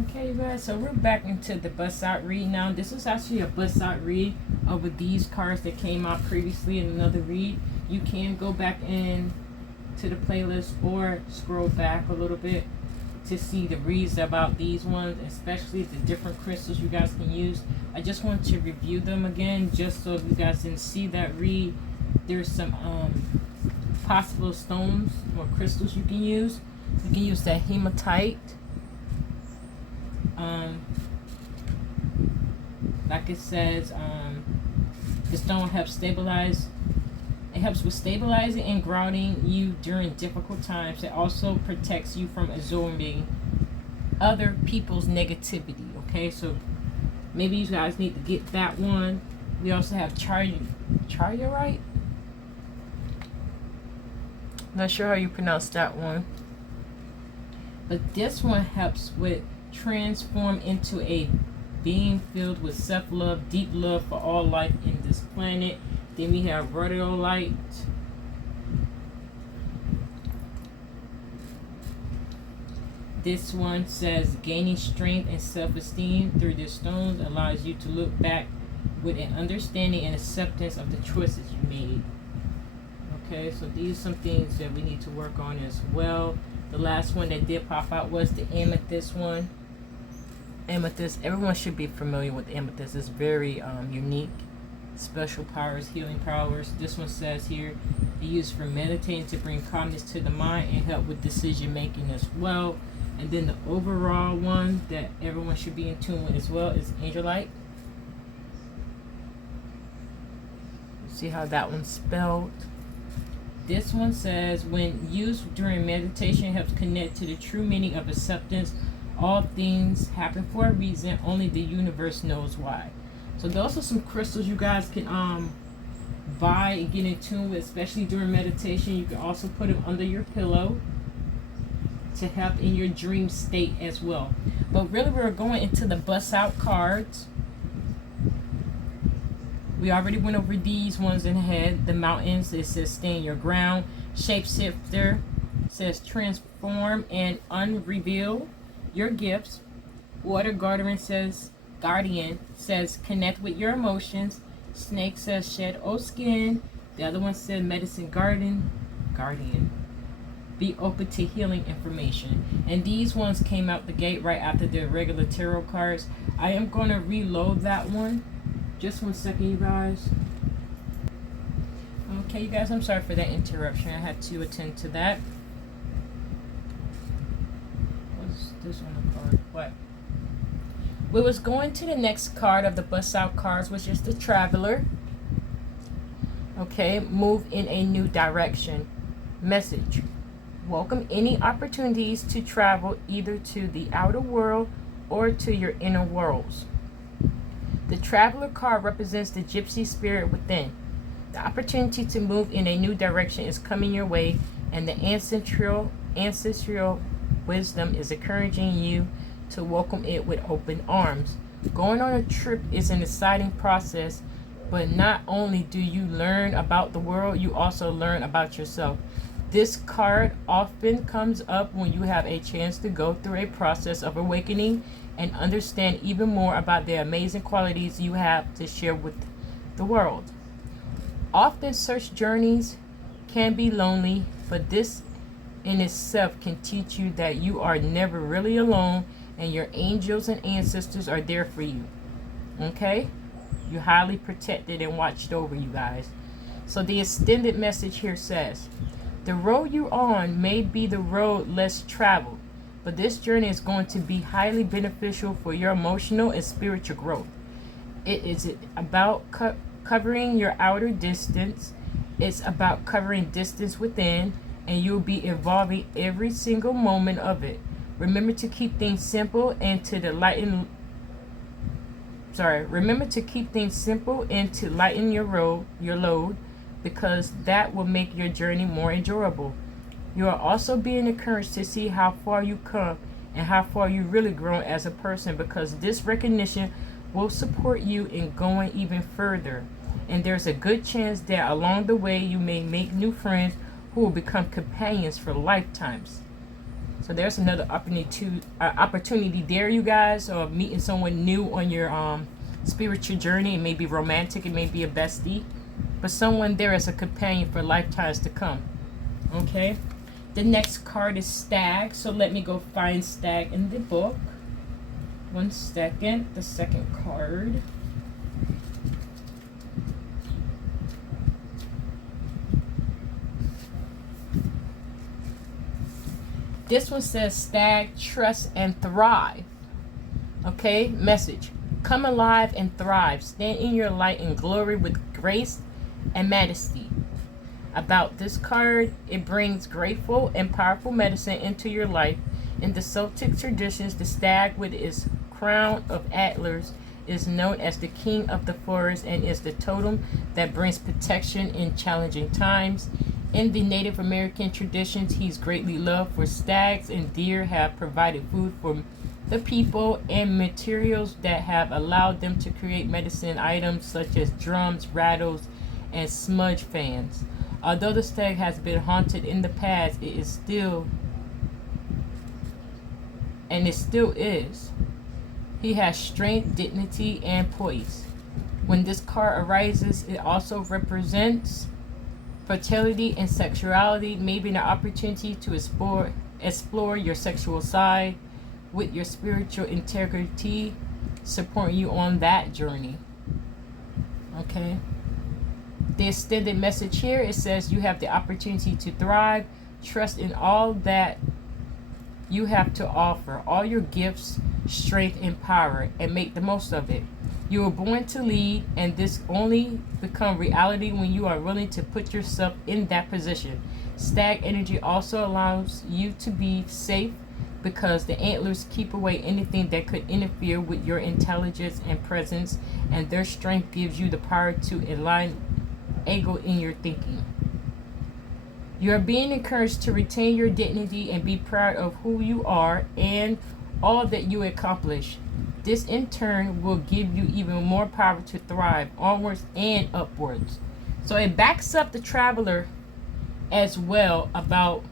Okay, you guys, so we're back into the bust out read now. This is actually a bust out read over these cards that came out previously in another read. You can go back in to the playlist or scroll back a little bit to see the reads about these ones, especially the different crystals you guys can use. I just want to review them again just so you guys can see that read. There's some possible stones or crystals you can use. You can use that hematite. Like it says, the stone helps stabilize. It helps with stabilizing and grounding you during difficult times. It also protects you from absorbing other people's negativity. Okay, so maybe you guys need to get that one. We also have Charierite. Not sure how you pronounce that one. But this one helps with transform into a being filled with self-love, deep love for all life in this planet. Then we have rhodolite. This one says gaining strength and self-esteem through the stones allows you to look back with an understanding and acceptance of the choices you made. Okay, so these are some things that we need to work on as well. The last one that did pop out was the amethyst one. Amethyst, everyone should be familiar with amethyst. It's very unique. Special powers, healing powers. This one says here, used for meditating to bring calmness to the mind and help with decision making as well. And then the overall one that everyone should be in tune with as well is angelite. See how that one's spelled. This one says, when used during meditation, helps connect to the true meaning of acceptance. All things happen for a reason. Only the universe knows why. So those are some crystals you guys can buy and get in tune with, especially during meditation. You can also put them under your pillow to help in your dream state as well. But really, we're going into the bust out cards. We already went over these ones in the head. The mountains, it says stand your ground. Shapeshifter says transform and unreveal your gifts. Water guardian says connect with your emotions. Snake says shed old skin. The other one said medicine guardian. Be open to healing information. And these ones came out the gate right after the regular tarot cards. I am going to reload that one. Just 1 second, you guys. Okay, you guys, I'm sorry for that interruption. I had to attend to that. What's this on the card? What? We was going to the next card of the bust out cards, which is the Traveler. Okay, move in a new direction. Message. Welcome any opportunities to travel either to the outer world or to your inner worlds. The Traveler card represents the gypsy spirit within. The opportunity to move in a new direction is coming your way, and the ancestral wisdom is encouraging you to welcome it with open arms. Going on a trip is an exciting process, but not only do you learn about the world, you also learn about yourself. This card often comes up when you have a chance to go through a process of awakening and understand even more about the amazing qualities you have to share with the world. Often such journeys can be lonely, but this in itself can teach you that you are never really alone and your angels and ancestors are there for you. Okay? You're highly protected and watched over, you guys. So the extended message here says, the road you're on may be the road less traveled, but this journey is going to be highly beneficial for your emotional and spiritual growth. It is about covering your outer distance. It's about covering distance within, and you'll be evolving every single moment of it. Remember to keep things simple and to lighten your load, because that will make your journey more enjoyable. You are also being encouraged to see how far you come and how far you really grown as a person, because this recognition will support you in going even further. And there's a good chance that along the way you may make new friends who will become companions for lifetimes. So there's another opportunity there, you guys, or meeting someone new on your spiritual journey. It may be romantic, it may be a bestie, but someone there as a companion for lifetimes to come. Okay. The next card is Stag. So let me go find Stag in the book. 1 second. The second card. This one says Stag, trust and thrive. Okay, message. Come alive and thrive. Stand in your light and glory with grace and majesty. About this card, it brings grateful and powerful medicine into your life. In the Celtic traditions, the stag with its crown of antlers is known as the king of the forest and is the totem that brings protection in challenging times. In the Native American traditions, he's greatly loved, for stags and deer have provided food for the people and materials that have allowed them to create medicine items such as drums, rattles, and smudge fans. Although the stag has been haunted in the past, it still is. He has strength, dignity, and poise. When this card arises, it also represents fertility and sexuality, maybe an opportunity to explore your sexual side with your spiritual integrity, supporting you on that journey. Okay. The extended message here, it says you have the opportunity to thrive, trust in all that you have to offer, all your gifts, strength, and power, and make the most of it. You were born to lead, and this only become reality when you are willing to put yourself in that position. Stag energy also allows you to be safe because the antlers keep away anything that could interfere with your intelligence and presence, and their strength gives you the power to align ego in your thinking. You are being encouraged to retain your dignity and be proud of who you are and all that you accomplish. This in turn will give you even more power to thrive onwards and upwards. So it backs up the traveler as well about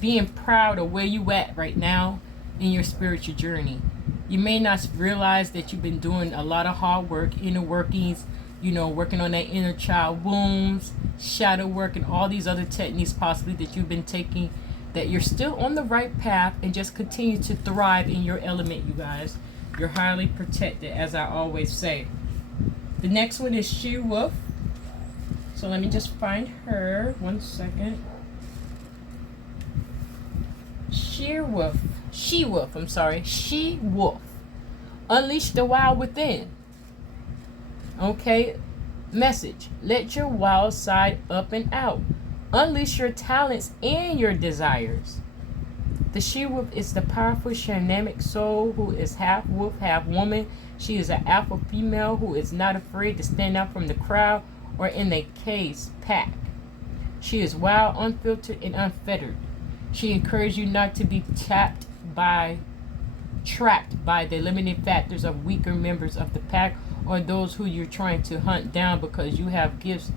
being proud of where you at right now in your spiritual journey. You may not realize that you've been doing a lot of hard work, inner workings, working on that inner child wounds, shadow work, and all these other techniques possibly that you've been taking, that you're still on the right path, and just continue to thrive in your element, you guys. You're highly protected, as I always say. The next one is She-Wolf. So let me just find her. 1 second. She-Wolf. She-Wolf. Unleash the wild within. Okay. Message. Let your wild side up and out. Unleash your talents and your desires. The she-wolf is the powerful shamanic soul who is half wolf, half woman. She is an alpha female who is not afraid to stand out from the crowd or in a case pack. She is wild, unfiltered, and unfettered. She encourages you not to be trapped by the limiting factors of weaker members of the pack or those who you're trying to hunt down because you have gifts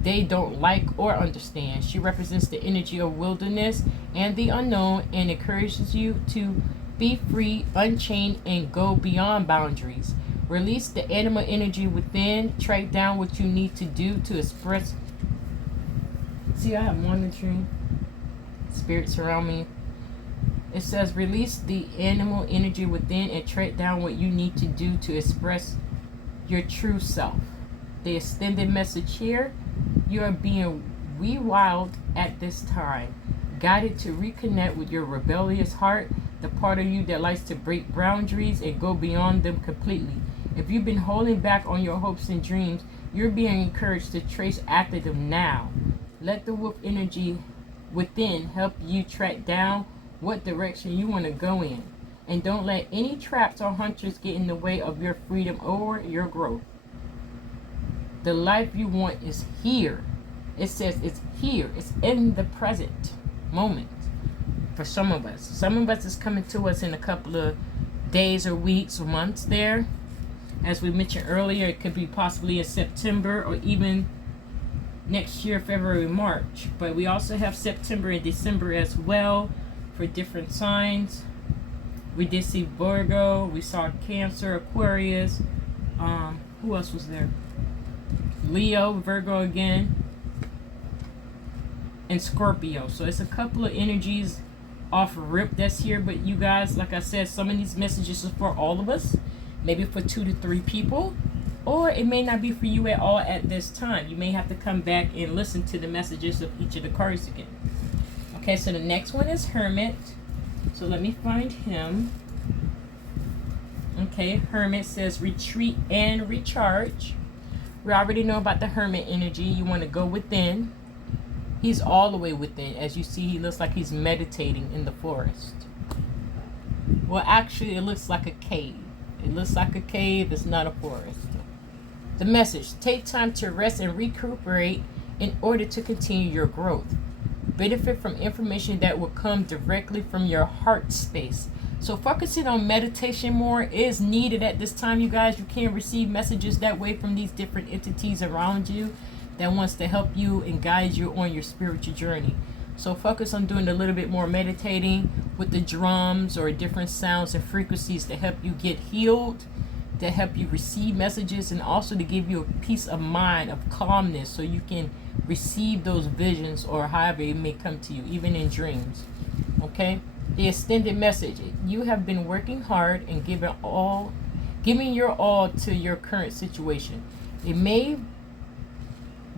they don't like or understand. She represents the energy of wilderness and the unknown and encourages you to be free, unchained, and go beyond boundaries. Release the animal energy within. Track down what you need to do to express. See, I have monitoring spirits around me. It says release the animal energy within and track down what you need to do to express your true self. The extended message here: you are being rewild at this time, guided to reconnect with your rebellious heart, the part of you that likes to break boundaries and go beyond them completely. If you've been holding back on your hopes and dreams, you're being encouraged to trace after them now. Let the wolf energy within help you track down what direction you want to go in. And don't let any traps or hunters get in the way of your freedom or your growth. The life you want is here. It says it's here. It's in the present moment for some of us. Some of us is coming to us in a couple of days or weeks or months there. As we mentioned earlier, it could be possibly in September or even next year, February, March. But we also have September and December as well for different signs. We did see Virgo, we saw Cancer, Aquarius. Who else was there? Leo, Virgo again, and Scorpio. So it's a couple of energies off rip that's here. But you guys, like I said, some of these messages are for all of us. Maybe for 2 to 3 people. Or it may not be for you at all at this time. You may have to come back and listen to the messages of each of the cards again. Okay, so the next one is Hermit. So let me find him. Okay, Hermit says retreat and recharge. We already know about the Hermit energy. You want to go within. He's all the way within. As you see, he looks like he's meditating in the forest. Well, actually, it looks like a cave. It looks like a cave. It's not a forest. The message: take time to rest and recuperate in order to continue your growth. Benefit from information that will come directly from your heart space. So focusing on meditation more is needed at this time, you guys. You can receive messages that way from these different entities around you that wants to help you and guide you on your spiritual journey. So focus on doing a little bit more meditating with the drums or different sounds and frequencies to help you get healed, to help you receive messages, and also to give you a peace of mind, of calmness, so you can receive those visions or however it may come to you, even in dreams. Okay? The extended message: you have been working hard and giving your all to your current situation. It may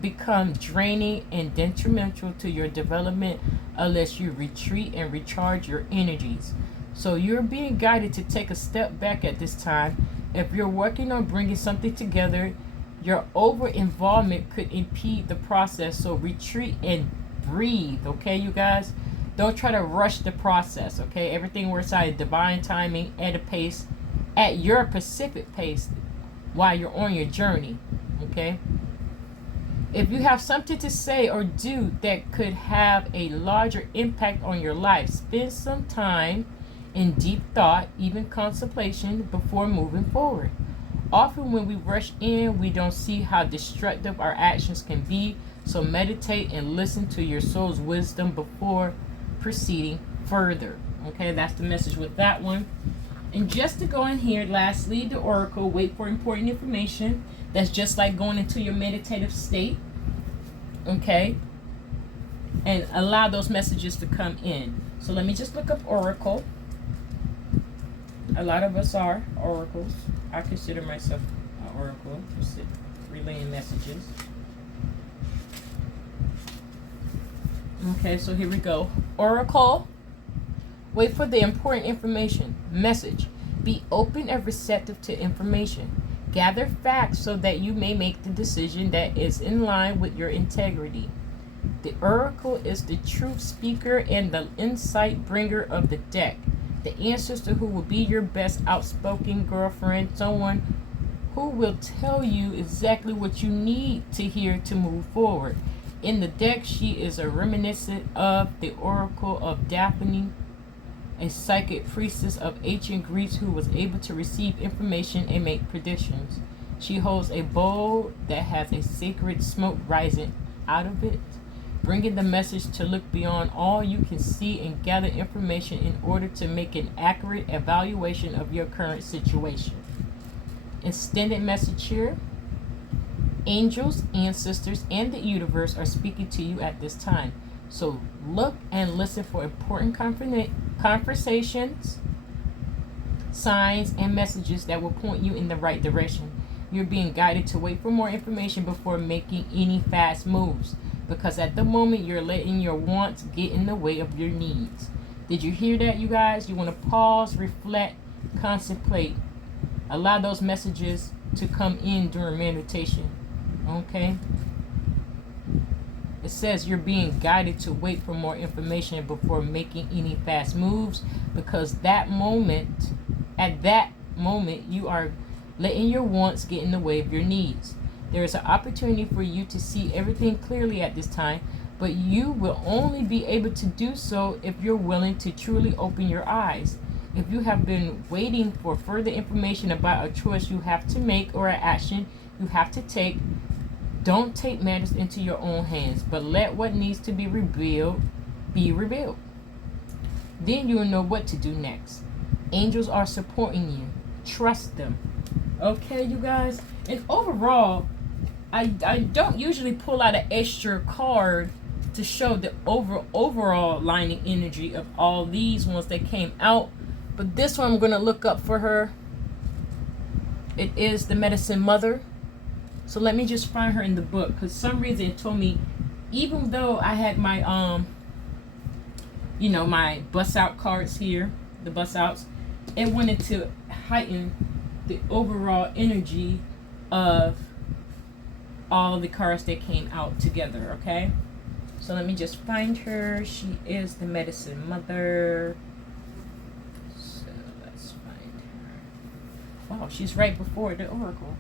become draining and detrimental to your development unless you retreat and recharge your energies. So you're being guided to take a step back at this time. If you're working on bringing something together, your over-involvement could impede the process. So retreat and breathe, okay, you guys? Don't try to rush the process, okay? Everything works out at divine timing, at a pace, at your specific pace while you're on your journey, okay? If you have something to say or do that could have a larger impact on your life, spend some time in deep thought, even contemplation, before moving forward. Often when we rush in, we don't see how destructive our actions can be. So meditate and listen to your soul's wisdom before proceeding further. Okay, that's the message with that one. And just to go in here, lastly, the oracle: wait for important information. That's just like going into your meditative state. Okay, and allow those messages to come in. So let me just look up oracle. A lot of us are oracles. I consider myself an oracle, relaying messages. Okay, so here we go. Oracle: wait for the important information. Message: be open and receptive to information. Gather facts so that you may make the decision that is in line with your integrity. The oracle is the truth speaker and the insight bringer of the deck. The ancestor who will be your best outspoken girlfriend, someone who will tell you exactly what you need to hear to move forward. In the deck, she is a reminiscent of the oracle of Daphne, a psychic priestess of ancient Greece who was able to receive information and make predictions. She holds a bowl that has a sacred smoke rising out of it, bringing the message to look beyond all you can see and gather information in order to make an accurate evaluation of your current situation. Extended message here: angels, ancestors, and the universe are speaking to you at this time. So look and listen for important conversations, signs, and messages that will point you in the right direction. You're being guided to wait for more information before making any fast moves, because at the moment you're letting your wants get in the way of your needs. Did you hear that, you guys? You want to pause, reflect, contemplate. Allow those messages to come in during meditation. Okay? It says you're being guided to wait for more information before making any fast moves, because at that moment, you are letting your wants get in the way of your needs. There is an opportunity for you to see everything clearly at this time, but you will only be able to do so if you're willing to truly open your eyes. If you have been waiting for further information about a choice you have to make or an action you have to take, don't take matters into your own hands, but let what needs to be revealed be revealed. Then you will know what to do next. Angels are supporting you. Trust them. Okay, you guys? And overall, I don't usually pull out an extra card to show the overall lining energy of all these ones that came out. But this one I'm going to look up for her. It is the Medicine Mother. So let me just find her in the book. Because some reason it told me, even though I had my, my bus out cards here, the bus outs, it wanted to heighten the overall energy of all the cards that came out together, okay? So let me just find her. She is the Medicine Mother. So let's find her. Wow, she's right before the Oracle,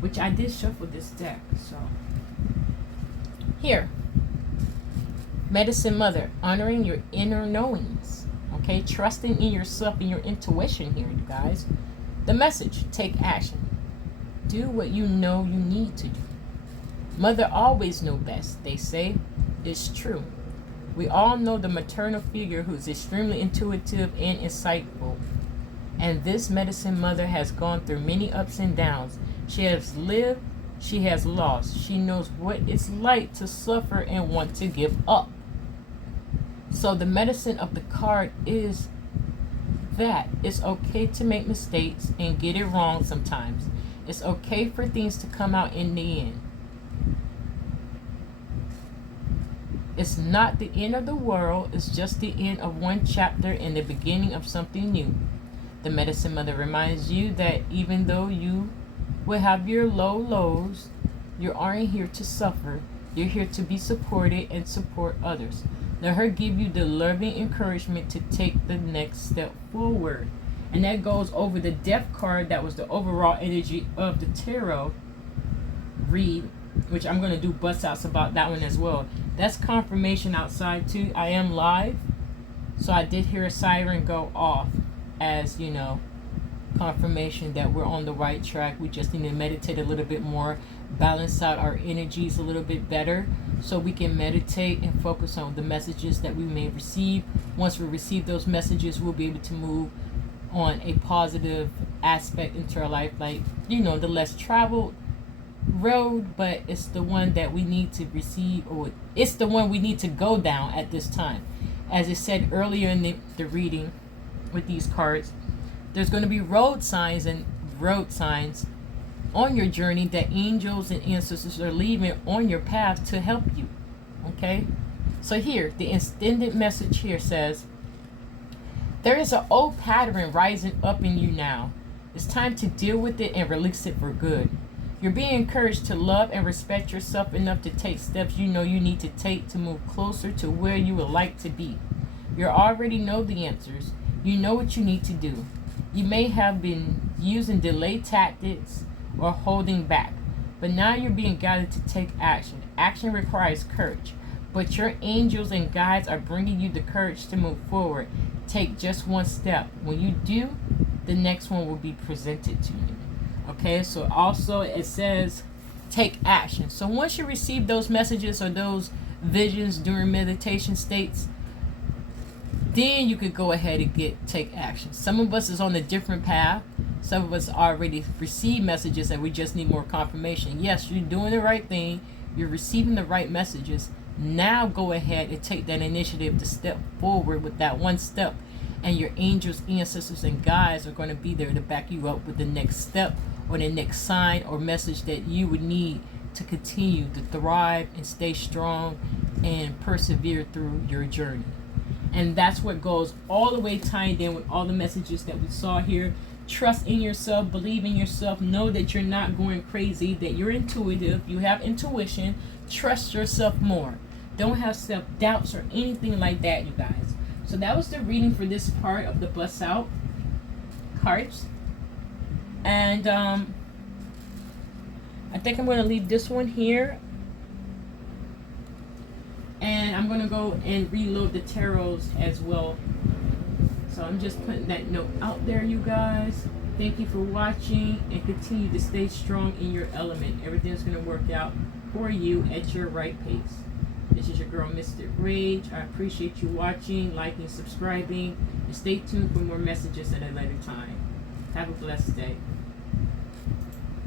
which I did shuffle this deck, so. Here. Medicine Mother, honoring your inner knowings, okay? Trusting in yourself and your intuition here, you guys. The message, take action. Do what you know you need to do. Mother always knows best, they say. It's true. We all know the maternal figure who's extremely intuitive and insightful. And this Medicine Mother has gone through many ups and downs. She has lived, she has lost. She knows what it's like to suffer and want to give up. So the medicine of the card is that it's okay to make mistakes and get it wrong sometimes. It's okay for things to come out in the end. It's not the end of the world. It's just the end of one chapter and the beginning of something new. The Medicine Mother reminds you that even though you will have your low lows, you aren't here to suffer. You're here to be supported and support others. Let her give you the loving encouragement to take the next step forward. And that goes over the Death card. That was the overall energy of the tarot read, which I'm going to do bust outs about that one as well. That's confirmation outside too. I am live, so I did hear a siren go off as, confirmation that we're on the right track. We just need to meditate a little bit more, balance out our energies a little bit better, so we can meditate and focus on the messages that we may receive. Once we receive those messages, we'll be able to move on a positive aspect into our life, like, the less traveled road, but it's the one that we need to receive, or it's the one we need to go down at this time. As it said earlier in the reading with these cards, there's going to be road signs on your journey that angels and ancestors are leaving on your path to help you. Okay? So here, the extended message here says, there is an old pattern rising up in you now. It's time to deal with it and release it for good. You're being encouraged to love and respect yourself enough to take steps you know you need to take to move closer to where you would like to be. You already know the answers. You know what you need to do. You may have been using delay tactics or holding back, but now you're being guided to take action. Action requires courage, but your angels and guides are bringing you the courage to move forward. Take just one step. When you do, the next one will be presented to you. Okay, so also it says take action. So once you receive those messages or those visions during meditation states, then you could go ahead and take action. Some of us is on a different path. Some of us already received messages and we just need more confirmation. Yes, you're doing the right thing. You're receiving the right messages. Now go ahead and take that initiative to step forward with that one step. And your angels, ancestors, and guides are going to be there to back you up with the next step or the next sign or message that you would need to continue to thrive and stay strong and persevere through your journey. And that's what goes all the way tied in with all the messages that we saw here. Trust in yourself, believe in yourself, know that you're not going crazy, that you're intuitive, you have intuition. Trust yourself more. Don't have self-doubts or anything like that, you guys. So that was the reading for this part of the bust out cards. And I think I'm going to leave this one here. And I'm going to go and reload the tarots as well. So I'm just putting that note out there, you guys. Thank you for watching, and continue to stay strong in your element. Everything's going to work out for you at your right pace. This is your girl, Mystic Rage. I appreciate you watching, liking, subscribing, and stay tuned for more messages at a later time. Have a blessed day.